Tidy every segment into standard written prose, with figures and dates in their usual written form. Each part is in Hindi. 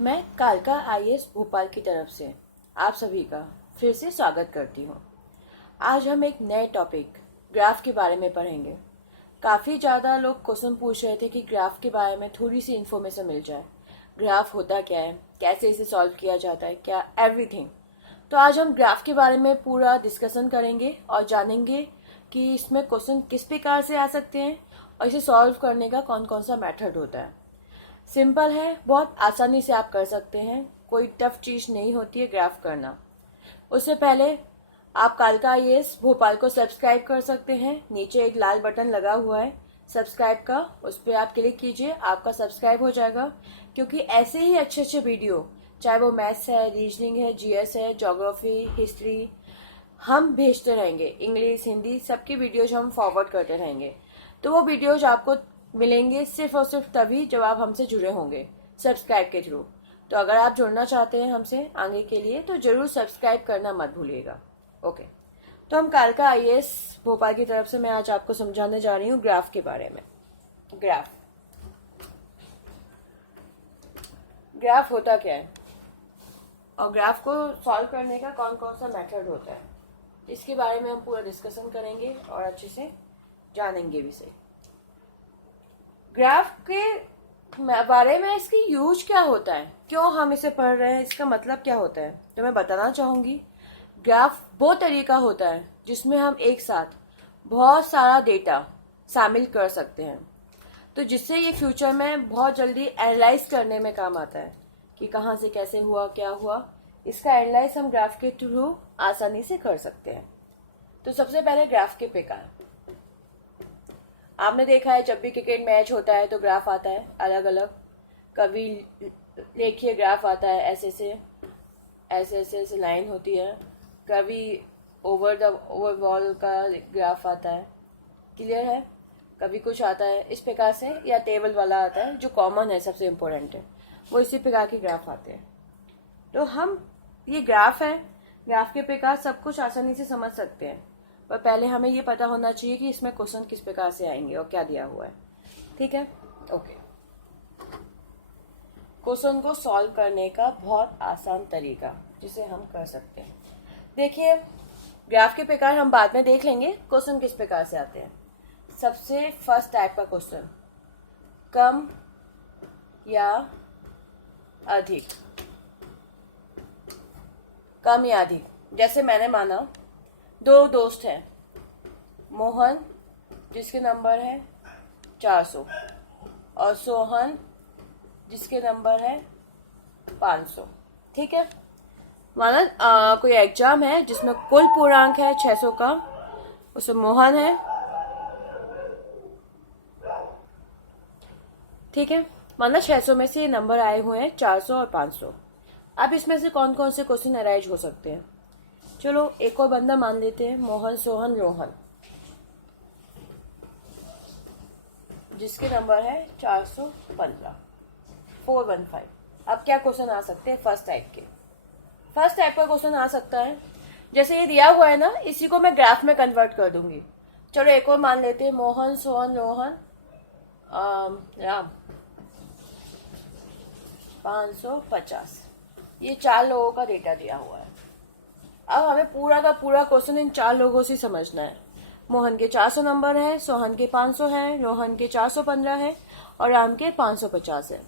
मैं कालका आईएएस भोपाल की तरफ से आप सभी का फिर से स्वागत करती हूँ। आज हम एक नए टॉपिक ग्राफ के बारे में पढ़ेंगे। काफ़ी ज़्यादा लोग क्वेश्चन पूछ रहे थे कि ग्राफ के बारे में थोड़ी सी इन्फॉर्मेशन मिल जाए। ग्राफ होता क्या है, कैसे इसे सॉल्व किया जाता है, क्या एवरीथिंग। तो आज हम ग्राफ के बारे में पूरा डिस्कशन करेंगे और जानेंगे कि इसमें क्वेश्चन किस प्रकार से आ सकते हैं और इसे सॉल्व करने का कौन कौन सा मेथड होता है। सिंपल है, बहुत आसानी से आप कर सकते हैं, कोई टफ चीज़ नहीं होती है ग्राफ करना। उससे पहले आप कालका आईएएस भोपाल को सब्सक्राइब कर सकते हैं। नीचे एक लाल बटन लगा हुआ है सब्सक्राइब का, उस पर आप क्लिक कीजिए, आपका सब्सक्राइब हो जाएगा। क्योंकि ऐसे ही अच्छे अच्छे वीडियो, चाहे वो मैथ्स है, रीजनिंग है, जीएस है, ज्योग्राफी, हिस्ट्री, हम भेजते रहेंगे। इंग्लिश, हिंदी, सबकी वीडियोज हम फॉरवर्ड करते रहेंगे। तो वो वीडियोज आपको मिलेंगे सिर्फ और सिर्फ तभी जब आप हमसे जुड़े होंगे सब्सक्राइब के थ्रू। तो अगर आप जुड़ना चाहते हैं हमसे आगे के लिए तो जरूर सब्सक्राइब करना मत भूलिएगा। ओके, तो हम कालका आईएएस भोपाल की तरफ से मैं आज आपको समझाने जा रही हूँ ग्राफ के बारे में। ग्राफ होता क्या है और ग्राफ को सॉल्व करने का कौन कौन सा मेथड होता है, इसके बारे में हम पूरा डिस्कशन करेंगे और अच्छे से जानेंगे भी से। ग्राफ के बारे में इसकी यूज क्या होता है, क्यों हम इसे पढ़ रहे हैं, इसका मतलब क्या होता है, तो मैं बताना चाहूंगी। ग्राफ वो तरीका होता है जिसमें हम एक साथ बहुत सारा डेटा शामिल कर सकते हैं, तो जिससे ये फ्यूचर में बहुत जल्दी एनालाइज करने में काम आता है कि कहाँ से कैसे हुआ, क्या हुआ। इसका एनालाइज हम ग्राफ के थ्रू आसानी से कर सकते हैं। तो सबसे पहले ग्राफ के प्रकार। आपने देखा है जब भी क्रिकेट मैच होता है तो ग्राफ आता है अलग अलग। कभी देखिए ग्राफ आता है ऐसे लाइन होती है, कभी ओवर बॉल का ग्राफ आता है, क्लियर है, कभी कुछ आता है इस प्रकार से, या टेबल वाला आता है जो कॉमन है, सबसे इम्पोर्टेंट है, वो इसी प्रकार के ग्राफ आते हैं। तो हम ये ग्राफ है, ग्राफ के प्रकार सब कुछ आसानी से समझ सकते हैं, पर पहले हमें ये पता होना चाहिए कि इसमें क्वेश्चन किस प्रकार से आएंगे और क्या दिया हुआ है। ठीक है, ओके। क्वेश्चन को सॉल्व करने का बहुत आसान तरीका जिसे हम कर सकते हैं। देखिए, ग्राफ के प्रकार हम बाद में देख लेंगे, क्वेश्चन किस प्रकार से आते हैं। सबसे फर्स्ट टाइप का क्वेश्चन, कम या अधिक। कम या अधिक, जैसे मैंने माना दो दोस्त हैं, मोहन जिसके नंबर है 400 और सोहन जिसके नंबर है 500। ठीक है, माना कोई एग्जाम है जिसमें कुल पूर्णांक है 600 का, उसमें मोहन है। ठीक है, माना 600 में से ये नंबर आए हुए हैं 400 और 500। अब इसमें से कौन कौन से क्वेश्चन अराइज हो सकते हैं। चलो एक और बंदा मान लेते हैं, मोहन, सोहन, रोहन, जिसके नंबर है 415, 415। अब क्या क्वेश्चन आ सकते हैं फर्स्ट टाइप के। फर्स्ट टाइप का क्वेश्चन आ सकता है, जैसे ये दिया हुआ है ना, इसी को मैं ग्राफ में कन्वर्ट कर दूंगी। चलो एक और मान लेते हैं, मोहन, सोहन, रोहन, राम, 550। ये 4 लोगों का डेटा दिया हुआ है। अब हमें पूरा का पूरा क्वेश्चन इन 4 लोगों से समझना है। मोहन के 400 नंबर है, सोहन के 500 है, रोहन के 415 है और राम के 550 है।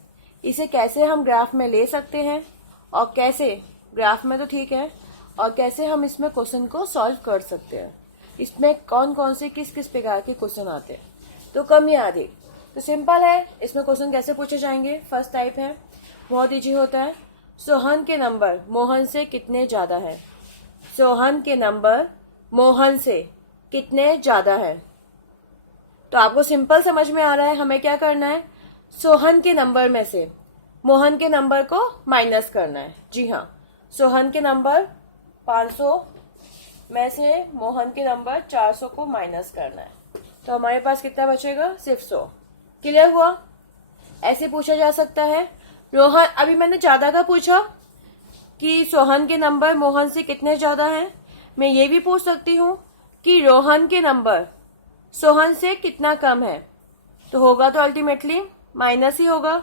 इसे कैसे हम ग्राफ में ले सकते हैं और कैसे, ग्राफ में तो ठीक है, और कैसे हम इसमें क्वेश्चन को सॉल्व कर सकते हैं, इसमें कौन कौन से किस किस प्रकार के क्वेश्चन आते हैं। तो कम या अधिक, तो सिंपल है, इसमें क्वेश्चन कैसे पूछे जाएंगे। फर्स्ट टाइप है, बहुत इजी होता है। सोहन के नंबर मोहन से कितने ज्यादा है, सोहन के नंबर मोहन से कितने ज्यादा है। तो आपको सिंपल समझ में आ रहा है, हमें क्या करना है, सोहन के नंबर में से मोहन के नंबर को माइनस करना है। जी हाँ, सोहन के नंबर 500 में से मोहन के नंबर 400 को माइनस करना है, तो हमारे पास कितना बचेगा, सिर्फ 100। क्लियर हुआ। ऐसे पूछा जा सकता है। रोहन, अभी मैंने ज्यादा का पूछा कि सोहन के नंबर मोहन से कितने ज्यादा हैं, मैं ये भी पूछ सकती हूँ कि रोहन के नंबर सोहन से कितना कम है, तो होगा तो अल्टीमेटली माइनस ही होगा,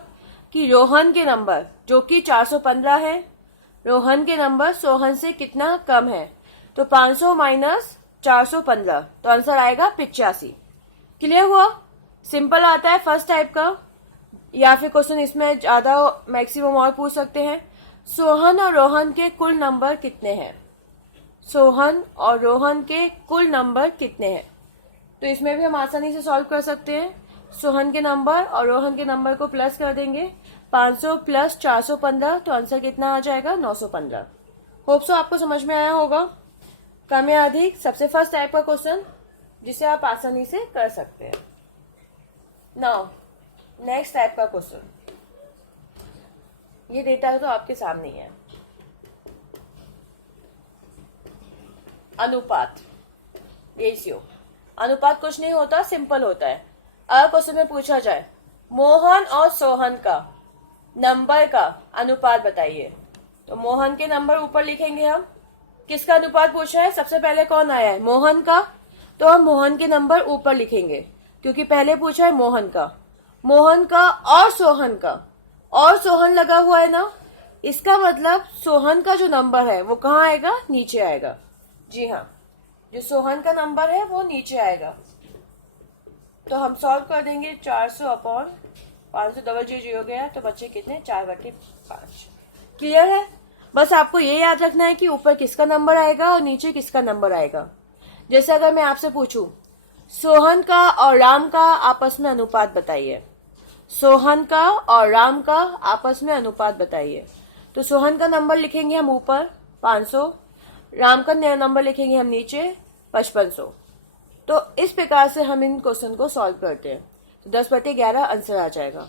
कि रोहन के नंबर जो कि 415 है, रोहन के नंबर सोहन से कितना कम है। तो 500 माइनस 415, तो आंसर आएगा 85। क्लियर हुआ? सिंपल आता है फर्स्ट टाइप का। या फिर क्वेश्चन इसमें ज्यादा मैक्सिमम और पूछ सकते हैं, सोहन और रोहन के कुल नंबर कितने हैं। सोहन और रोहन के कुल नंबर कितने हैं, तो इसमें भी हम आसानी से सॉल्व कर सकते हैं। सोहन के नंबर और रोहन के नंबर को प्लस कर देंगे, 500 प्लस 415, तो आंसर कितना आ जाएगा 915। होप सो आपको समझ में आया होगा। कम या अधिक सबसे फर्स्ट टाइप का क्वेश्चन जिसे आप आसानी से कर सकते हैं। नाउ नेक्स्ट टाइप का क्वेश्चन, ये डेटा तो आपके सामने ही है। अनुपात, रेशियो। अनुपात कुछ नहीं होता, सिंपल होता है। अगर क्वेश्चन में पूछा जाए मोहन और सोहन का नंबर का अनुपात बताइए, तो मोहन के नंबर ऊपर लिखेंगे हम। किसका अनुपात पूछा है, सबसे पहले कौन आया है, मोहन का, तो हम मोहन के नंबर ऊपर लिखेंगे क्योंकि पहले पूछा है मोहन का। मोहन का और सोहन का, और सोहन लगा हुआ है ना, इसका मतलब सोहन का जो नंबर है वो कहाँ आएगा, नीचे आएगा। जी हाँ, जो सोहन का नंबर है वो नीचे आएगा। तो हम सॉल्व कर देंगे 400 अपॉन 500, डबल जीरो हो गया, तो बच्चे कितने, 4/5। क्लियर है? बस आपको ये याद रखना है कि ऊपर किसका नंबर आएगा और नीचे किसका नंबर आएगा। जैसे अगर मैं आपसे पूछूं सोहन का और राम का आपस में अनुपात बताइए, सोहन का और राम का आपस में अनुपात बताइए, तो सोहन का नंबर लिखेंगे हम ऊपर 500, राम का नंबर लिखेंगे हम नीचे 5500। तो इस प्रकार से हम इन क्वेश्चन को सॉल्व करते हैं। तो 10/11 आंसर आ जाएगा।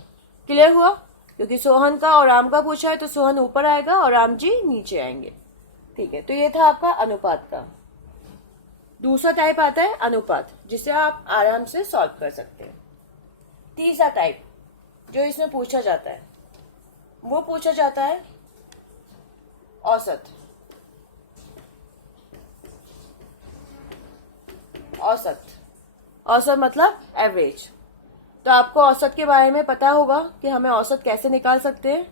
क्लियर हुआ? क्योंकि सोहन का और राम का पूछा है तो सोहन ऊपर आएगा और राम जी नीचे आएंगे। ठीक है, तो ये था आपका अनुपात का। दूसरा टाइप आता है अनुपात, जिसे आप आराम से सॉल्व कर सकते हैं। तीसरा टाइप जो इसमें पूछा जाता है वो पूछा जाता है औसत। औसत, औसत मतलब एवरेज। तो आपको औसत के बारे में पता होगा कि हमें औसत कैसे निकाल सकते हैं।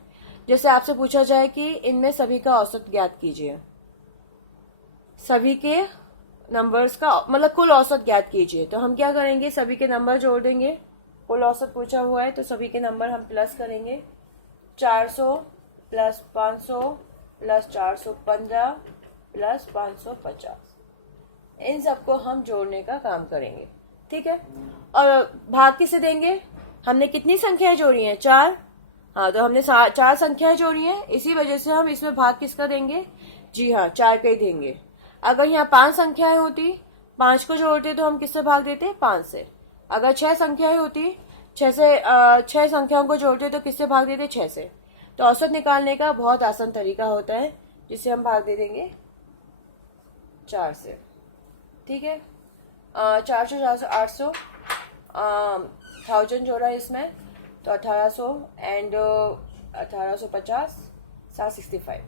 जैसे आपसे पूछा जाए कि इनमें सभी का औसत ज्ञात कीजिए, सभी के नंबर्स का मतलब कुल औसत ज्ञात कीजिए, तो हम क्या करेंगे, सभी के नंबर जोड़ देंगे। कुल औसत पूछा हुआ है तो सभी के नंबर हम प्लस करेंगे। 400 प्लस 500 प्लस 415 प्लस 550, इन सबको हम जोड़ने का काम करेंगे। ठीक है, और भाग किसे देंगे, हमने कितनी संख्याएं जोड़ी हैं, 4। हाँ, तो हमने 4 संख्याएं जोड़ी हैं, इसी वजह से हम इसमें भाग किसका देंगे, जी हाँ 4 का ही देंगे। अगर यहाँ 5 संख्याएं होती, 5 को जोड़ते तो हम किससे भाग देते, 5 से। अगर 6 संख्याएं होती, 6 संख्याओं को जोड़ते तो किससे भाग देते, 6 से। तो औसत निकालने का बहुत आसान तरीका होता है, जिसे हम भाग दे देंगे 4 से। ठीक है, 400 400 800, 1000 जोड़ा इसमें तो 1800 एंड 1850 765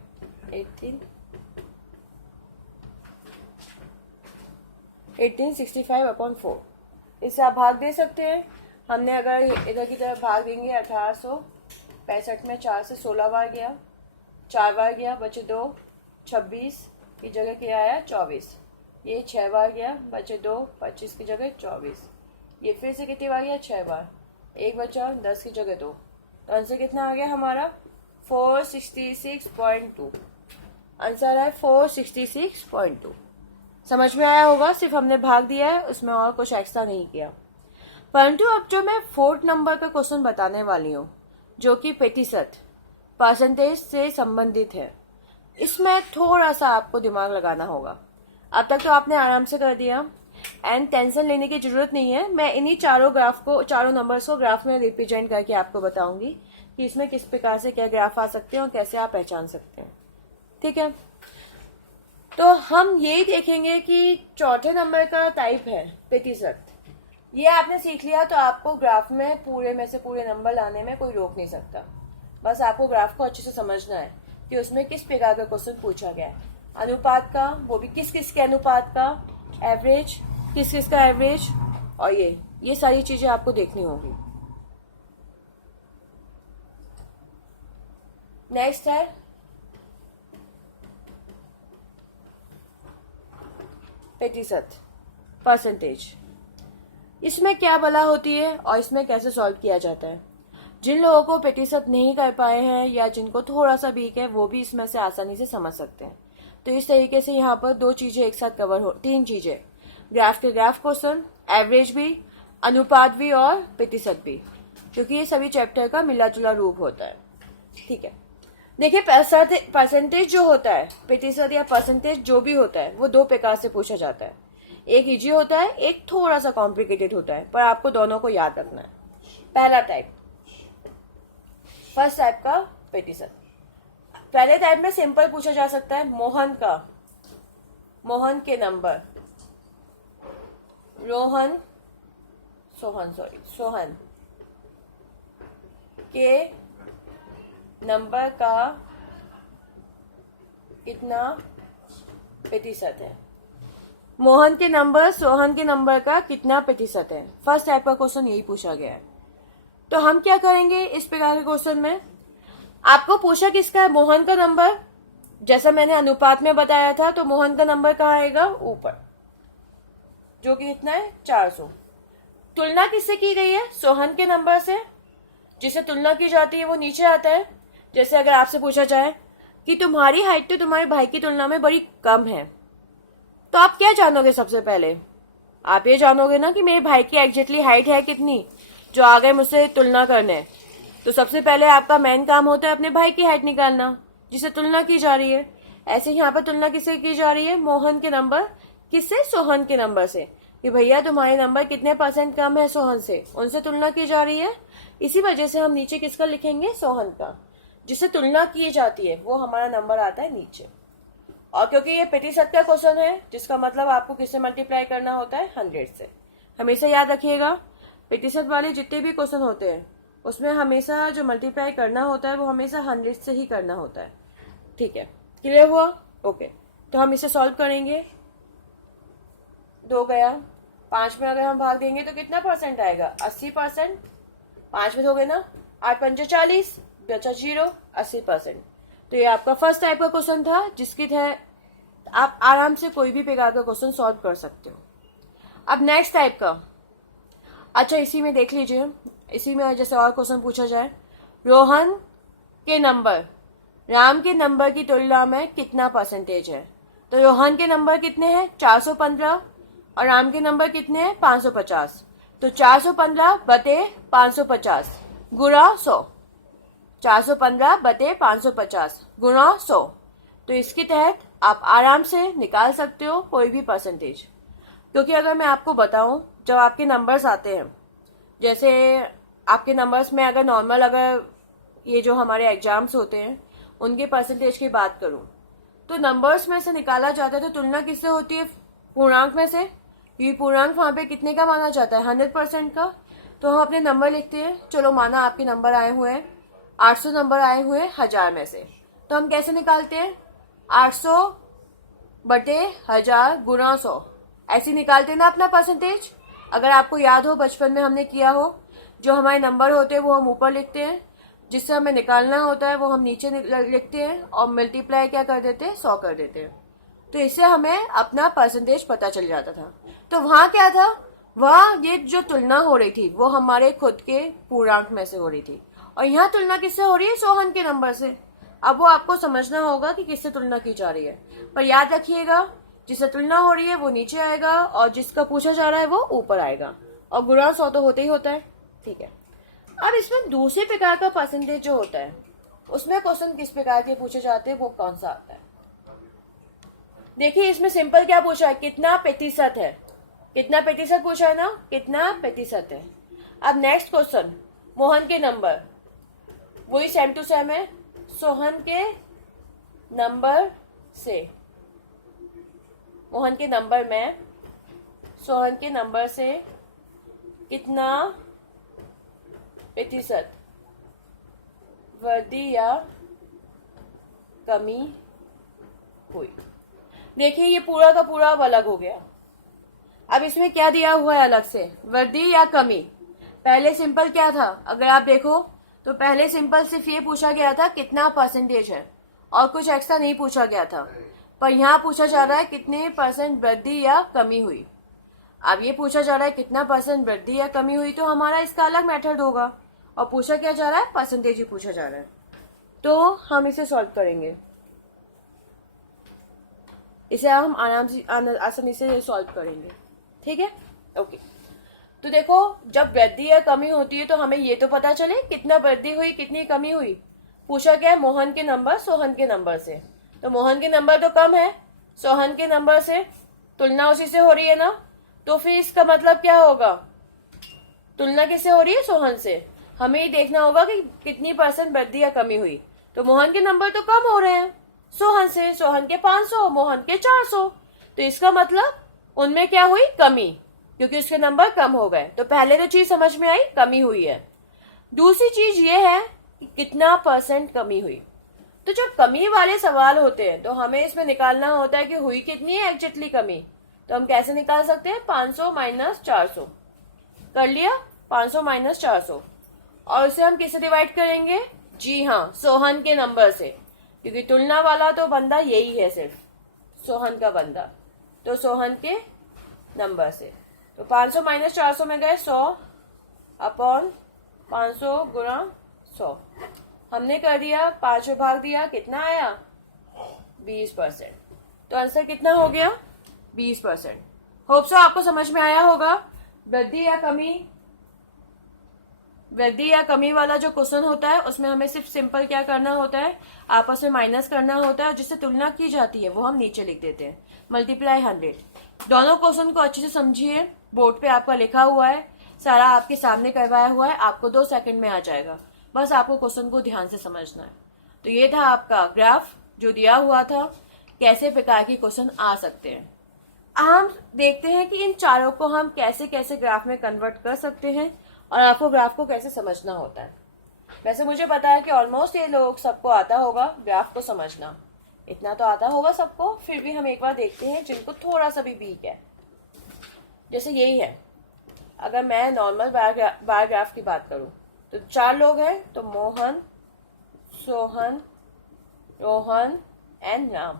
1865 अपॉन 4। इससे आप भाग दे सकते हैं। हमने अगर इधर की तरफ भाग देंगे 1865 में 4 से 16 बार गया, 4 बार गया, बचे 2, 26 की जगह क्या आया 24। ये 6 बार गया, बचे 2, 25 की जगह 24। ये फिर से कितनी बार गया, 6 बार, एक बचा, 10 की जगह 2। तो आंसर कितना आ गया हमारा 466.2। आंसर है 466.2। समझ में आया होगा, सिर्फ हमने भाग दिया है, उसमें और कुछ एक्स्ट्रा नहीं किया। परंतु अब जो मैं 4th नंबर का क्वेश्चन बताने वाली हूँ, जो कि प्रतिशत, परसेंटेज से संबंधित है, इसमें थोड़ा सा आपको दिमाग लगाना होगा। अब तक तो आपने आराम से कर दिया एंड टेंशन लेने की जरूरत नहीं है। मैं इन्हीं चारों नंबर्स को ग्राफ में रिप्रेजेंट करके आपको बताऊंगी कि इसमें किस प्रकार से क्या ग्राफ आ सकते हैं और कैसे आप पहचान सकते हैं। ठीक है, तो हम यही देखेंगे कि चौथे नंबर का टाइप है प्रतिशत। ये आपने सीख लिया तो आपको ग्राफ में पूरे में से पूरे नंबर लाने में कोई रोक नहीं सकता। बस आपको ग्राफ को अच्छे से समझना है कि उसमें किस प्रकार का क्वेश्चन पूछा गया है। अनुपात का, वो भी किस किस के अनुपात का, एवरेज किस किस का एवरेज, और ये सारी चीजें आपको देखनी होगी। नेक्स्ट है प्रतिशत, परसेंटेज। इसमें क्या बला होती है और इसमें कैसे सॉल्व किया जाता है। जिन लोगों को प्रतिशत नहीं कर पाए हैं या जिनको थोड़ा सा वीक है वो भी इसमें से आसानी से समझ सकते हैं। तो इस तरीके से यहाँ पर दो चीजें एक साथ कवर हो, तीन चीजें, ग्राफ के ग्राफ क्वेश्चन, एवरेज भी, अनुपात भी और प्रतिशत भी, क्योंकि ये सभी चैप्टर का मिला जुला रूप होता है। ठीक है, देखिए परसेंटेज जो होता है, प्रतिशत या परसेंटेज जो भी होता है वो दो प्रकार से पूछा जाता है। एक इजी होता है, एक थोड़ा सा कॉम्प्लिकेटेड होता है, पर आपको दोनों को याद रखना है। पहला टाइप, फर्स्ट टाइप का प्रतिशत। पहले टाइप में सिंपल पूछा जा सकता है मोहन के नंबर, सोहन के नंबर का कितना प्रतिशत है। मोहन के नंबर सोहन के नंबर का कितना प्रतिशत है। फर्स्ट टाइप का क्वेश्चन यही पूछा गया है। तो हम क्या करेंगे इस प्रकार के क्वेश्चन में, आपको पूछा किसका है, मोहन का नंबर। जैसा मैंने अनुपात में बताया था, तो मोहन का नंबर कहाँ आएगा, ऊपर, जो कि कितना है 400। तुलना किससे की गई है, सोहन के नंबर से। जिसे तुलना की जाती है वो नीचे आता है। जैसे अगर आपसे पूछा जाए कि तुम्हारी हाइट तो तुम्हारे भाई की तुलना में बड़ी कम है, तो आप क्या जानोगे। सबसे पहले आप ये जानोगे ना कि मेरे भाई की एग्जैक्टली हाइट है कितनी, जो आ गए मुझसे तुलना करने। तो सबसे पहले आपका मेन काम होता है अपने भाई की हाइट निकालना, जिसे तुलना की जा रही है। ऐसे यहाँ पर तुलना किससे की जा रही है, मोहन के नंबर किससे, सोहन के नंबर से, कि भैया तुम्हारे नंबर कितने % कम है सोहन से, उनसे तुलना की जा रही है। इसी वजह से हम नीचे किसका लिखेंगे, सोहन का। जिससे तुलना की जाती है वो हमारा नंबर आता है नीचे। और क्योंकि ये प्रतिशत का क्वेश्चन है, जिसका मतलब आपको किससे मल्टीप्लाई करना होता है, 100 से। हमेशा याद रखिएगा, प्रतिशत वाले जितने भी क्वेश्चन होते हैं उसमें हमेशा जो मल्टीप्लाई करना होता है वो हमेशा 100 से ही करना होता है। ठीक है, क्लियर हुआ। ओके, तो हम इसे सॉल्व करेंगे। 2 गया, 5 में अगर हम भाग देंगे तो कितना % आएगा, 80%। 5 में दोगे ना, 8 पंजे 40, बचा 0, 80%। तो ये आपका फर्स्ट टाइप का क्वेश्चन था, जिसकी तहत आप आराम से कोई भी प्रकार का क्वेश्चन सॉल्व कर सकते हो। अब नेक्स्ट टाइप का, अच्छा इसी में देख लीजिए, इसी में जैसे और क्वेश्चन पूछा जाए, रोहन के नंबर राम के नंबर की तुलना में कितना % है। तो रोहन के नंबर कितने हैं, 415, और राम के नंबर कितने हैं, 550। तो 415 बटे 550 गुणा 100, 415 बटे 550 गुणा 100। तो इसके तहत आप आराम से निकाल सकते हो कोई भी %। क्योंकि अगर मैं आपको बताऊं, जब आपके नंबर्स आते हैं, जैसे आपके नंबर्स में अगर नॉर्मल, अगर ये जो हमारे एग्जाम्स होते हैं उनके % की बात करूं, तो नंबर्स में से निकाला जाता है। तो तुलना किससे होती है, पूर्णांक में से। ये पूर्णांक वहां पे कितने का माना जाता है, 100% का। तो हम अपने नंबर लिखते हैं। चलो माना आपके नंबर आए हुए हैं 800 नंबर आए हुए हैं 1000 में से, तो हम कैसे निकालते हैं, 800 बटे 1000 गुणा 100, ऐसे निकालते हैं ना अपना %। अगर आपको याद हो, बचपन में हमने किया हो, जो हमारे नंबर होते हैं वो हम ऊपर लिखते हैं, जिससे हमें निकालना होता है वो हम नीचे लिखते हैं, और मल्टीप्लाई क्या कर देते हैं, 100 कर देते हैं। तो इससे हमें अपना % पता चल जाता था। तो वहां क्या था, वह ये जो तुलना हो रही थी वो हमारे खुद के पूर्णांक में से हो रही थी, और यहाँ तुलना किससे हो रही है, सोहन के नंबर से। अब वो आपको समझना होगा कि किससे तुलना की जा रही है। पर याद रखिएगा, जिससे तुलना हो रही है वो नीचे आएगा, और जिसका पूछा जा रहा है वो ऊपर आएगा, और गुणा 100 तो होते ही होता है। ठीक है, अब इसमें दूसरे प्रकार का % जो होता है, उसमें क्वेश्चन किस प्रकार के पूछे जाते हैं, वो कौन सा आता है। देखिए इसमें सिंपल क्या पूछा है, कितना प्रतिशत है, कितना प्रतिशत पूछा है ना, कितना प्रतिशत है। अब नेक्स्ट क्वेश्चन, मोहन के नंबर, वही सेम टू सेम है, सोहन के नंबर से, मोहन के नंबर में सोहन के नंबर से कितना प्रतिशत वृद्धि या कमी हुई। देखिए ये पूरा का पूरा अब अलग हो गया। अब इसमें क्या दिया हुआ है अलग से, वृद्धि या कमी। पहले सिंपल क्या था, अगर आप देखो तो पहले सिंपल सिर्फ ये पूछा गया था कितना परसेंटेज है और कुछ एक्स्ट्रा नहीं पूछा गया था, पर यहाँ पूछा जा रहा है कितने परसेंट वृद्धि या कमी हुई। अब ये पूछा जा रहा है कितना परसेंट वृद्धि या कमी हुई, तो हमारा इसका अलग मेथड होगा, और पूछा क्या जा रहा है, परसेंटेज ही पूछा जा रहा है, तो हम इसे सॉल्व करेंगे। इसे हम आसानी से सॉल्व करेंगे, ठीक है, ओके। तो देखो, जब वृद्धि या कमी होती है तो हमें ये तो पता चले कितना वृद्धि हुई कितनी कमी हुई। पूछा क्या है, मोहन के नंबर सोहन के नंबर से, तो मोहन के नंबर तो कम है, सोहन के नंबर से तुलना उसी से हो रही है ना, तो फिर इसका मतलब क्या होगा, तुलना किससे हो रही है, सोहन से। हमें ये देखना होगा कि कितनी परसेंट वृद्धि या कमी हुई। तो मोहन के नंबर तो कम हो रहे हैं सोहन से, सोहन के 500, मोहन के 400, तो इसका मतलब उनमें क्या हुई, कमी, क्योंकि उसके नंबर कम हो गए। तो पहले तो चीज समझ में आई, कमी हुई है। दूसरी चीज ये है कि कितना परसेंट कमी हुई। तो जब कमी वाले सवाल होते हैं तो हमें इसमें निकालना होता है कि हुई कितनी है एग्जैक्टली कमी। तो हम कैसे निकाल सकते हैं, 500 माइनस 400 कर लिया, 500 माइनस 400, और उसे हम किससे डिवाइड करेंगे, जी हाँ, सोहन के नंबर से, क्योंकि तुलना वाला तो बंदा यही है, सिर्फ सोहन का बंदा, तो सोहन के नंबर से। तो 500 माइनस 400 में गए 100 अपॉन 500 गुणा 100, हमने कर दिया, 5 में भाग दिया, कितना आया, 20%। तो आंसर कितना हो गया, 20%। होप सो आपको समझ में आया होगा। वृद्धि या कमी वाला जो क्वेश्चन होता है उसमें हमें सिर्फ सिंपल क्या करना होता है, आपस में माइनस करना होता है, और जिससे तुलना की जाती है वो हम नीचे लिख देते हैं, मल्टीप्लाई 100। दोनों क्वेश्चन को अच्छे से समझिए, बोर्ड पे आपका लिखा हुआ है, सारा आपके सामने करवाया हुआ है, आपको 2 सेकंड में आ जाएगा, बस आपको क्वेश्चन को ध्यान से समझना है। तो ये था आपका ग्राफ जो दिया हुआ था, कैसे प्रकार के क्वेश्चन आ सकते हैं। हम देखते हैं कि इन चारों को हम कैसे कैसे ग्राफ में कन्वर्ट कर सकते हैं और आपको ग्राफ को कैसे समझना होता है। वैसे मुझे पता है कि ऑलमोस्ट ये लोग सबको आता होगा ग्राफ को समझना, इतना तो आता होगा सबको, फिर भी हम एक बार देखते हैं जिनको थोड़ा सा भी वीक है। जैसे यही है, अगर मैं नॉर्मल बार ग्राफ की बात करूं तो 4 लोग हैं, तो मोहन, सोहन, रोहन एंड राम।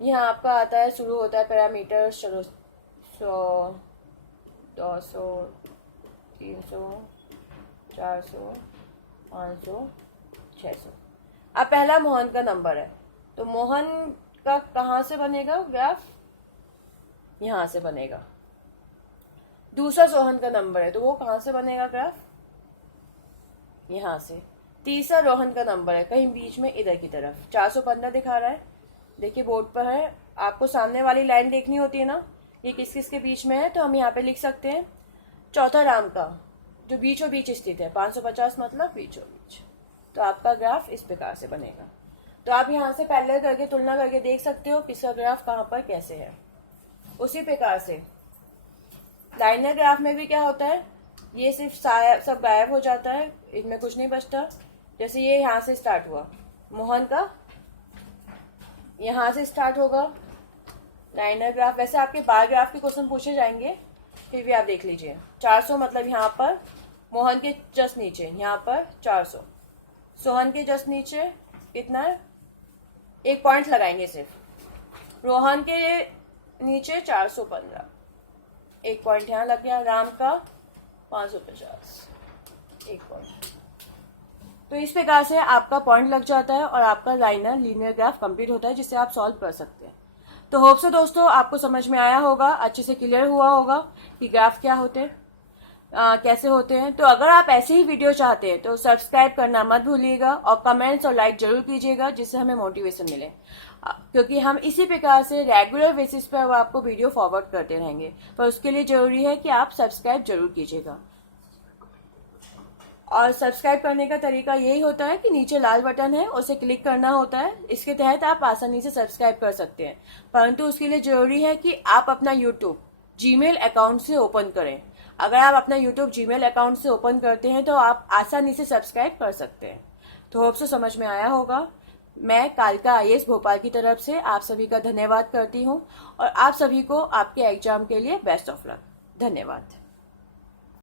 यहाँ आपका आता है, शुरू होता है पैरामीटर 100, 200, 300, 400, 500, 600। अब पहला मोहन का नंबर है, तो मोहन का कहाँ से बनेगा ग्राफ, यहां से बनेगा। दूसरा सोहन का नंबर है, तो वो कहां से बनेगा ग्राफ, यहां से। तीसरा रोहन का नंबर है, कहीं बीच में इधर की तरफ, 415 दिखा रहा है, देखिए बोर्ड पर है, आपको सामने वाली लाइन देखनी होती है ना, ये किस किस के बीच में है, तो हम यहाँ पे लिख सकते हैं। चौथा राम का, जो बीचों बीच स्थित है, 550 मतलब बीचों बीच, तो आपका ग्राफ इस प्रकार से बनेगा। तो आप यहाँ से पैरेलल करके तुलना करके देख सकते हो किसका ग्राफ कहाँ पर कैसे है। उसी प्रकार से लाइनर ग्राफ में भी क्या होता है, ये सिर्फ सब गायब हो जाता है, इनमें कुछ नहीं बचता। जैसे ये यहाँ से स्टार्ट हुआ, मोहन का यहाँ से स्टार्ट होगा लाइनर ग्राफ। वैसे आपके बार ग्राफ के क्वेश्चन पूछे जाएंगे, फिर भी आप देख लीजिए। 400 मतलब यहाँ पर मोहन के जस्ट नीचे, यहाँ पर 400, सोहन के जस्ट नीचे कितना है, 1 पॉइंट लगाएंगे सिर्फ, रोहन के नीचे 415, 1 पॉइंट यहाँ लग गया, राम का 550, 1 पॉइंट। तो इस प्रकार से आपका पॉइंट लग जाता है और आपका लाइनर लीनियर ग्राफ कंप्लीट होता है, जिससे आप सॉल्व कर सकते हैं। तो होप सो दोस्तों आपको समझ में आया होगा, अच्छे से क्लियर हुआ होगा कि ग्राफ क्या होते हैं, कैसे होते हैं। तो अगर आप ऐसे ही वीडियो चाहते हैं तो सब्सक्राइब करना मत भूलिएगा और कमेंट्स और लाइक जरूर कीजिएगा, जिससे हमें मोटिवेशन मिले, क्योंकि हम इसी प्रकार से रेगुलर बेसिस पर आपको वीडियो फॉरवर्ड करते रहेंगे। पर उसके लिए जरूरी है कि आप सब्सक्राइब जरूर कीजिएगा। और सब्सक्राइब करने का तरीका यही होता है कि नीचे लाल बटन है, उसे क्लिक करना होता है, इसके तहत आप आसानी से सब्सक्राइब कर सकते हैं। परंतु उसके लिए जरूरी है कि आप अपना यूट्यूब जीमेल अकाउंट से ओपन करें। अगर आप अपना यूट्यूब जीमेल अकाउंट से ओपन करते हैं तो आप आसानी से सब्सक्राइब कर सकते हैं। तो होप से समझ में आया होगा। मैं कालिका IAS भोपाल की तरफ से आप सभी का धन्यवाद करती हूँ और आप सभी को आपके एग्जाम के लिए बेस्ट ऑफ लक। धन्यवाद।